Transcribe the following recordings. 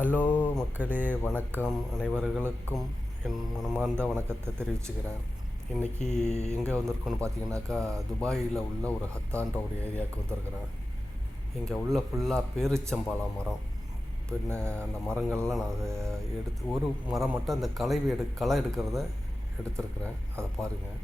Hello மக்களே, வணக்கம். அனைவர்களுக்கும் என் மனமார்ந்த வணக்கத்தை தெரிவிச்சுக்கிறேன். இன்றைக்கி எங்கே வந்திருக்கோன்னு பார்த்தீங்கன்னாக்கா, துபாயில் உள்ள ஒரு ஹத்தான்ற ஒரு ஏரியாவுக்கு வந்திருக்கிறேன். இங்கே உள்ள ஃபுல்லாக பேரிச்சம்பழம் மரம். பின்ன அந்த மரங்கள்லாம் நான் அதை எடுத்து ஒரு மரம் மட்டும் அந்த களை எடுக்கிறத எடுத்துருக்கிறேன். அதை பாருங்கள்.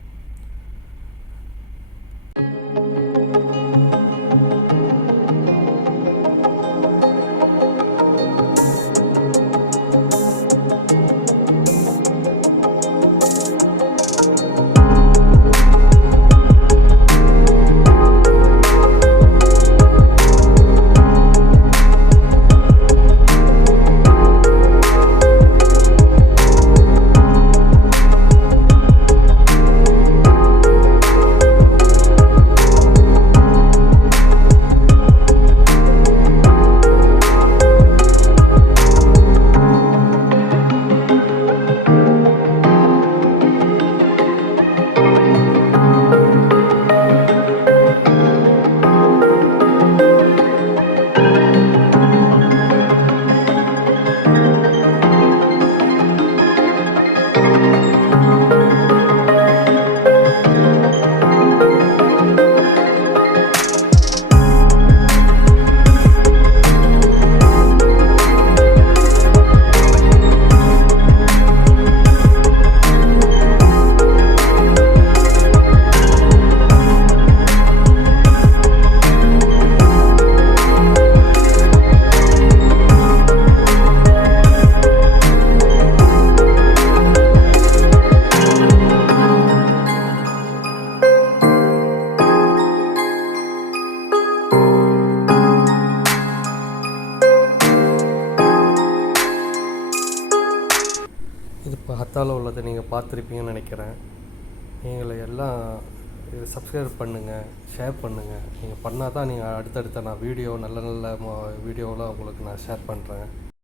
இது இப்போ ஹத்தாவில் உள்ளதை நீங்கள் பார்த்துருப்பீங்கன்னு நினைக்கிறேன். நீங்களை எல்லாம் இது சப்ஸ்கிரைப் பண்ணுங்கள், ஷேர் பண்ணுங்கள். நீங்கள் பண்ணால் தான் நீங்கள் அடுத்தடுத்த நான் நல்ல வீடியோவெலாம் உங்களுக்கு நான் ஷேர் பண்ணுறேன்.